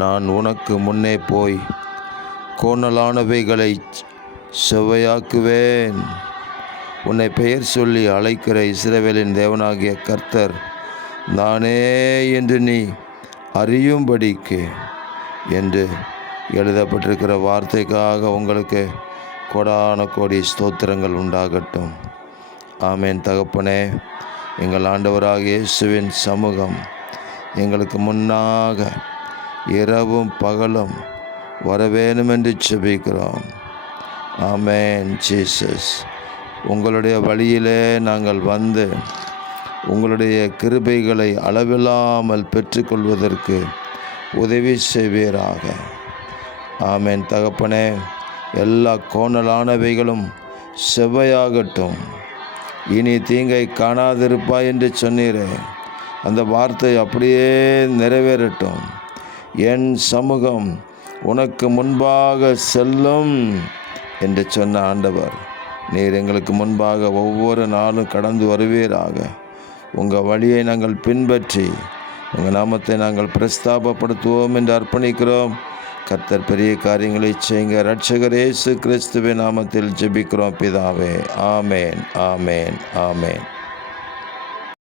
நான் உனக்கு முன்னே போய் கோணலானவைகளை செவ்வையாக்குவேன். உன்னை பெயர் சொல்லி அழைக்கிற இஸ்ரவேலின் தேவனாகிய கர்த்தர் நானே என்று நீ அறியும்படிக்கு என்று எழுதப்பட்டிருக்கிற வார்த்தைக்காக உங்களுக்கு கோடான கோடி ஸ்தோத்திரங்கள் உண்டாகட்டும். ஆமேன். தகப்பனே, எங்கள் ஆண்டவராகிய இயேசுவின் சமூகம் எங்களுக்கு முன்னாக இரவும் பகலும் வரவேணும் என்று ஜெபிக்கிறோம். ஆமேன். ஜீசஸ், உங்களுடைய வழியிலே நாங்கள் வந்து உங்களுடைய கிருபைகளை அளவில்லாமல் பெற்றுக்கொள்வதற்கு உதவி செய்வீராக. ஆமேன். தகப்பனே, எல்லா கோணலானவைகளும் செவ்வையாகட்டும். இனி தீங்கை காணாதிருப்பாய் என்று சொன்னீரே, அந்த வார்த்தை அப்படியே நிறைவேறட்டும். என் சமூகம் உனக்கு முன்பாக செல்லும் என்று சொன்ன ஆண்டவர், நீர் எங்களுக்கு முன்பாக ஒவ்வொரு நாளும் கடந்து வருவீராக. உங்கள் வழியை நாங்கள் பின்பற்றி உங்கள் நாமத்தை நாங்கள் பிரஸ்தாபப்படுத்துவோம் என்று அர்ப்பணிக்கிறோம். கர்த்தர் பெரிய காரியங்களை செய்யுங்க. இரட்சகர் இயேசு கிறிஸ்துவின் நாமத்தில் ஜெபிக்கிறோம் பிதாவே. ஆமேன், ஆமேன், ஆமேன்.